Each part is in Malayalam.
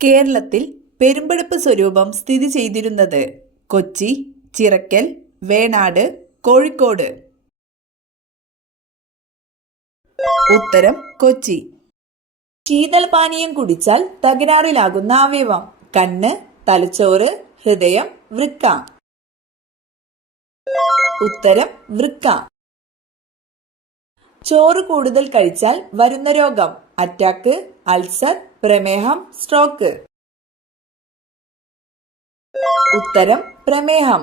കേരളത്തിൽ പെരുമ്പടപ്പ് സ്വരൂപം സ്ഥിതി ചെയ്തിരുന്നത് കൊച്ചി, ചിറക്കൽ, വേണാട്, കോഴിക്കോട്. ഉത്തരം കൊച്ചി. ശീതളപാനീയം കുടിച്ചാൽ തകരാറിലാകുന്ന അവയവം: കണ്ണ്, തലച്ചോറ്, ഹൃദയം, വൃക്ക. ഉത്തരം വൃക്ക. ചോറ് കൂടുതൽ കഴിച്ചാൽ വരുന്ന രോഗം: അറ്റാക്ക്, അൾസർ, പ്രമേഹം, സ്ട്രോക്ക്. ഉത്തരം പ്രമേഹം.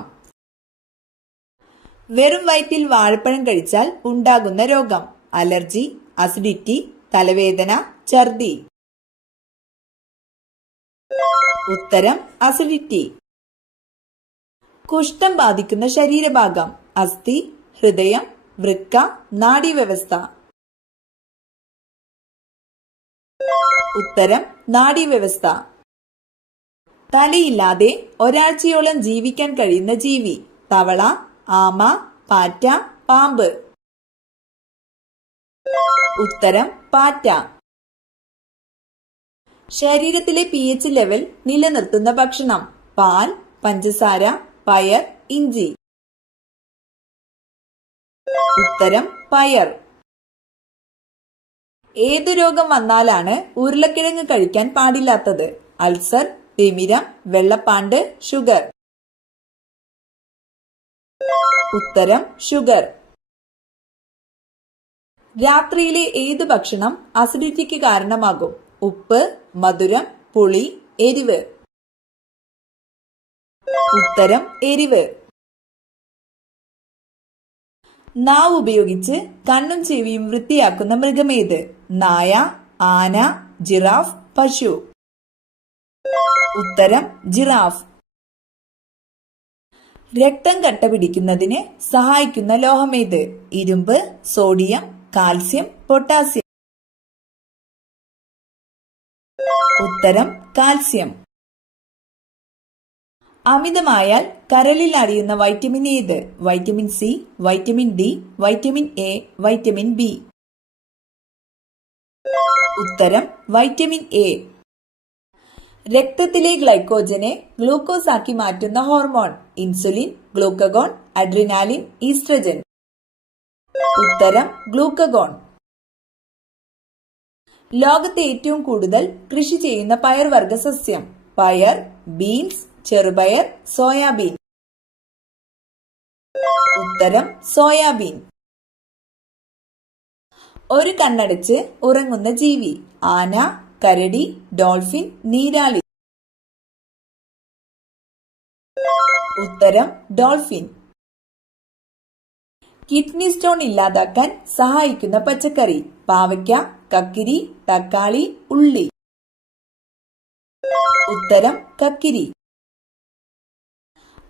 വെറും വയറ്റിൽ വാഴപ്പഴം കഴിച്ചാൽ ഉണ്ടാകുന്ന രോഗം: അലർജി, അസിഡിറ്റി, തലവേദന, ഛർദി. ഉത്തരം അസിഡിറ്റി. കുഷ്ഠം ബാധിക്കുന്ന ശരീരഭാഗം: അസ്ഥി, ഹൃദയം, വൃക്ക, നാഡീവ്യവസ്ഥ. ഉത്തരം നാഡീവ്യവസ്ഥ. തലയില്ലാതെ ഒരാഴ്ചയോളം ജീവിക്കാൻ കഴിയുന്ന ജീവി: തവള, ആമ, പാറ്റ, പാമ്പ്. ഉത്തരം പാറ്റ. ശരീരത്തിലെ pH ലെവൽ നിലനിർത്തുന്ന ഭക്ഷണം: പാൽ, പഞ്ചസാര, പയർ, ഇഞ്ചി. ഉത്തരം പയർ. ഏതു രോഗം വന്നാലാണ് ഉരുളക്കിഴങ്ങ് കഴിക്കാൻ പാടില്ലാത്തത്? അൾസർ, തിമിരം, വെള്ളപ്പാണ്ട്, ഷുഗർ. ഉത്തരം ഷുഗർ. രാത്രിയിലെ ഏതു ഭക്ഷണം അസിഡിറ്റിക്ക് കാരണമാകും? ഉപ്പ്, മധുരം, പുളി, എരിവ്. ഉത്തരം എരിവ്. നാവ് ഉപയോഗിച്ച് കണ്ണും ചെവിയും വൃത്തിയാക്കുന്ന മൃഗമേത്? നായ, ആന, ജിറാഫ്, പശു. ഉത്തരം ജിറാഫ്. രക്തം കട്ടപിടിക്കുന്നതിന് സഹായിക്കുന്ന ലോഹമേത്? ഇരുമ്പ്, സോഡിയം, കാൽസ്യം, പൊട്ടാസ്യം. ഉത്തരം കാൽസ്യം. അമിതമായാൽ കരളിൽ അടിയുന്ന വൈറ്റമിൻ ഏത്? Vitamin C, vitamin D, vitamin A, vitamin B. ഉത്തരം വൈറ്റമിൻ എ. രക്തത്തിലെ ഗ്ലൈക്കോജനെ ഗ്ലൂക്കോസ് ആക്കി മാറ്റുന്ന hormone: insulin, glucagon, adrenaline, oestrogen. ഉത്തരം ഗ്ലൂക്കഗോൺ. ലോകത്തെ ഏറ്റവും കൂടുതൽ കൃഷി ചെയ്യുന്ന പയർവർഗ സസ്യം: പയർ, ബീൻസ്, ചെറുപയർ, സോയാബീൻ. ഉത്തരം സോയാബീൻ. ഒരു കണ്ണടച്ച് ഉറങ്ങുന്ന ജീവി: ആന, കരടി, ഡോൾഫിൻ, നീരാളി. ഉത്തരം ഡോൾഫിൻ. കിഡ്നി സ്റ്റോൺ ഇല്ലാതാക്കാൻ സഹായിക്കുന്ന പച്ചക്കറി: പാവയ്ക്ക, കക്കിരി, തക്കാളി, ഉള്ളി. ഉത്തരം കക്കിരി.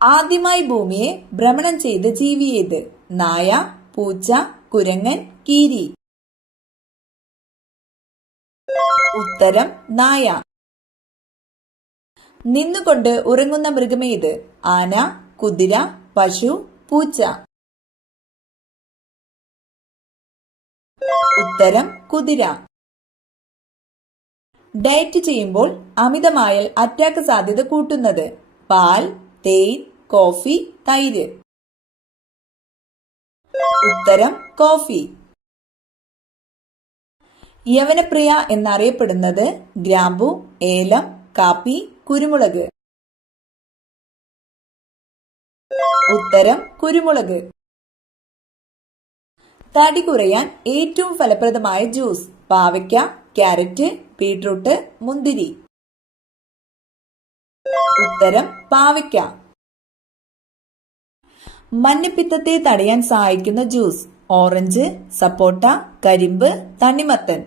ആദ്യമായി ഭൂമിയെ ഭ്രമണം ചെയ്ത ജീവി ഏത്? നായ, പൂച്ച, കുരങ്ങൻ, കീരി. ഉത്തരം നായ. നിന്നുകൊണ്ട് ഉറങ്ങുന്ന മൃഗമേത്? ആന, കുതിര, പശു, പൂച്ച. ഉത്തരം കുതിര. ഡയറ്റ് ചെയ്യുമ്പോൾ അമിതമായാൽ അറ്റാക്ക് സാധ്യത കൂട്ടുന്നത്: പാൽ, തേൻ, കോഫി, തൈര്. ഉത്തരം കോഫി. യവനപ്രിയ എന്നറിയപ്പെടുന്നത്: ഗ്രാമ്പു, ഏലം, കാപ്പി, കുരുമുളക്. ഉത്തരം കുരുമുളക്. തടി കുറയാൻ ഏറ്റവും ഫലപ്രദമായ ജ്യൂസ്: പാവയ്ക്ക, ക്യാരറ്റ്, ബീട്രൂട്ട്, മുന്തിരി. ഉത്തരം പാവയ്ക്ക. മഞ്ഞപ്പിത്തത്തെ തടയാൻ സഹായിക്കുന്ന ജ്യൂസ്: ഓറഞ്ച്, സപ്പോട്ട, കരിമ്പ്, തണ്ണിമത്തൻ.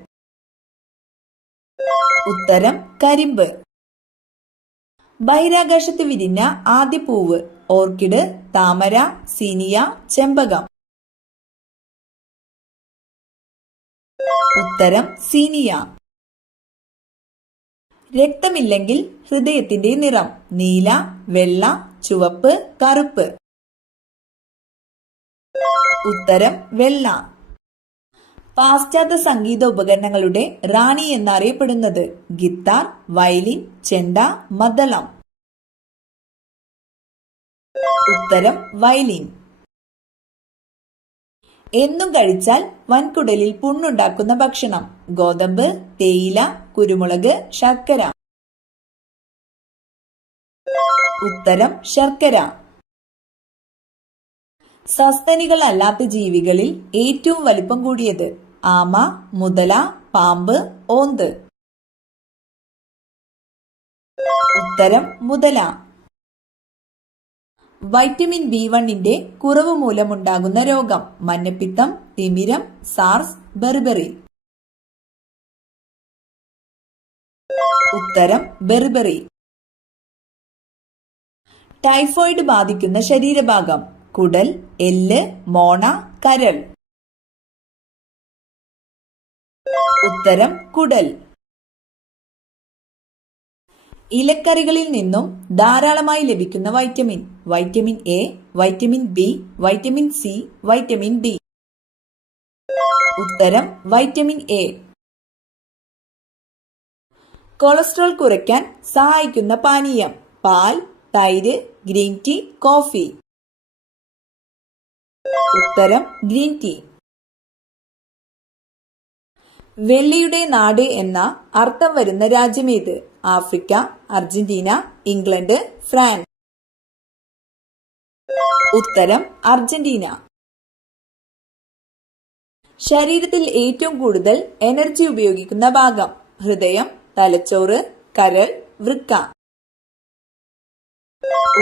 ഉത്തരം കരിമ്പ്. ബഹിരാകാശത്ത് വിരിഞ്ഞ ആദ്യ പൂവ്: ഓർക്കിഡ്, താമര, സീനിയ, ചെമ്പകം. ഉത്തരം സീനിയ. രക്തമില്ലെങ്കിൽ ഹൃദയത്തിന്റെ നിറം: നീല, വെള്ള, ചുവപ്പ്, കറുപ്പ്. ഉത്തരം വെള്ള. പാശ്ചാത്യ സംഗീത ഉപകരണങ്ങളുടെ റാണി എന്നറിയപ്പെടുന്നത്? ഗിത്താർ, വയലിൻ, ചെണ്ട, മദ്ദളം. ഉത്തരം വയലിൻ. എന്നും കഴിച്ചാൽ വൻകുടലിൽ പുണ്ണുണ്ടാക്കുന്ന ഭക്ഷണം? ഗോതമ്പ്, തേയില, കുരുമുളക്, ശർക്കര. ഉത്തരം ശർക്കര. സസ്തനികൾ അല്ലാത്ത ജീവികളിൽ ഏറ്റവും വലിപ്പം കൂടിയത്? ആമ, മുതല, പാമ്പ്, ഓന്ത്. ഉത്തരം മുതല. വൈറ്റമിൻ B1ന്റെ കുറവ് മൂലമുണ്ടാകുന്ന രോഗം? മഞ്ഞപ്പിത്തം, തിമിരം, സാർസ്, ബെറിബറി. ഉത്തരം ബെറിബറി. ടൈഫോയിഡ് ബാധിക്കുന്ന ശരീരഭാഗം? കുടൽ, എല്ല്, മോണ, കരൾ. ഉത്തരം കുടൽ. ഇലക്കറികളിൽ നിന്നും ധാരാളമായി ലഭിക്കുന്ന vitamin? Vitamin A, vitamin B, vitamin C, vitamin D. ഉത്തരം വൈറ്റമിൻ എ. കൊളസ്ട്രോൾ കുറയ്ക്കാൻ സഹായിക്കുന്ന പാനീയം? പാൽ, തൈര്, ഗ്രീൻ ടീ, കോഫി. ഉത്തരം ഗ്രീൻ ടീ. വെള്ളിയുടെ നാട് എന്ന അർത്ഥം വരുന്ന രാജ്യമേത്? Africa, Argentina, England, France. ഉത്തരം അർജന്റീന. ശരീരത്തിൽ ഏറ്റവും കൂടുതൽ എനർജി ഉപയോഗിക്കുന്ന ഭാഗം? ഹൃദയം, തലച്ചോറ്, കരൾ, വൃക്ക.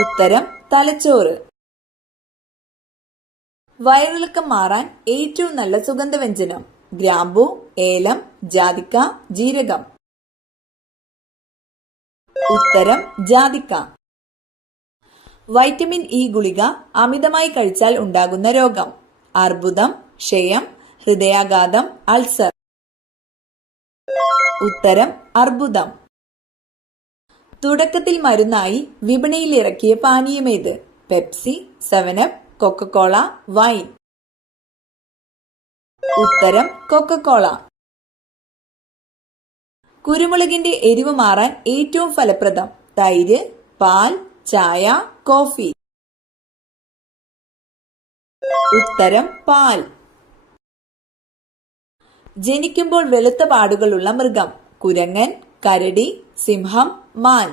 ഉത്തരം തലച്ചോറ്. വയറിളക്കം മാറാൻ ഏറ്റവും നല്ല സുഗന്ധവ്യഞ്ജനം? ഗ്രാമ്പൂ, ഏലം, ജാതിക്ക, ജീരകം. ഉത്തരം ജാതിക്ക. വൈറ്റമിൻ ഇ ഗുളിക അമിതമായി കഴിച്ചാൽ ഉണ്ടാകുന്ന രോഗം? അർബുദം, ക്ഷയം, ഹൃദയാഘാതം, അൾസർ. ഉത്തരം അർബുദം. തുടക്കത്തിൽ മരുന്നായി വിപണിയിൽ ഇറക്കിയ പാനീയമേത്? Pepsi, 7up, Coca Cola, wine. ഉത്തരം കൊക്കക്കോള. കുരുമുളകിന്റെ എരിവ് മാറാൻ ഏറ്റവും ഫലപ്രദം? തൈര്, പാൽ, ചായ, കോഫി. ഉത്തരം പാൽ. ജനിക്കുമ്പോൾ വെളുത്ത പാടുകളുള്ള മൃഗം? കുരങ്ങൻ, കരടി, സിംഹം, മാൻ.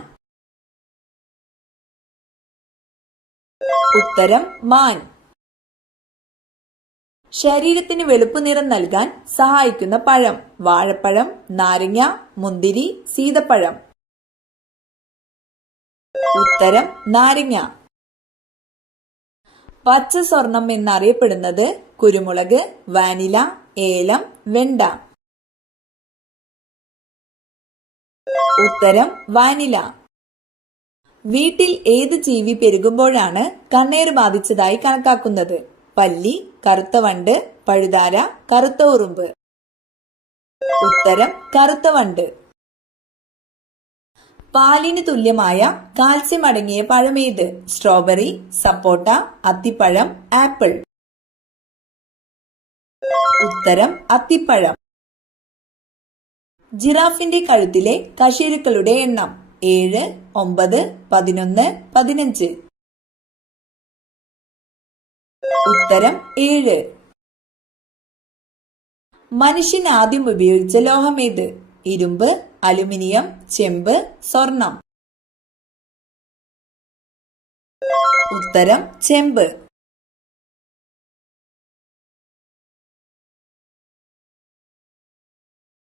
ഉത്തരം മാൻ. ശരീരത്തിന് വെളുപ്പ് നിറം നൽകാൻ സഹായിക്കുന്ന പഴം? വാഴപ്പഴം, നാരങ്ങ, മുന്തിരി, സീതപ്പഴം. ഉത്തരം നാരങ്ങ. പച്ച സ്വർണം എന്നറിയപ്പെടുന്നത്? കുരുമുളക്, വാനില, ഏലം, വെണ്ട. ഉത്തരം വാനില. വീട്ടിൽ ഏത് ജീവി പെരുകുമ്പോഴാണ് കണ്ണേറ് ബാധിച്ചതായി കണക്കാക്കുന്നത്? പല്ലി, കറുത്ത വണ്ട്, പഴുതാര, കറുത്ത ഉറുമ്പ്. ഉത്തരം കറുത്ത വണ്ട്. പാലിന് തുല്യമായ കാൽസ്യം അടങ്ങിയ പഴമേത്? സ്ട്രോബെറി, സപ്പോട്ട, അത്തിപ്പഴം, ആപ്പിൾ. ഉത്തരം അത്തിപ്പഴം. ജിറാഫിന്റെ കഴുത്തിലെ കശേരുക്കളുടെ എണ്ണം? 7, 9, 11, 15. ഉത്തരം 7. മനുഷ്യൻ ആദ്യം ഉപയോഗിച്ച ലോഹമേത്? ഇരുമ്പ്, അലുമിനിയം, ചെമ്പ്, സ്വർണം. ഉത്തരം ചെമ്പ്.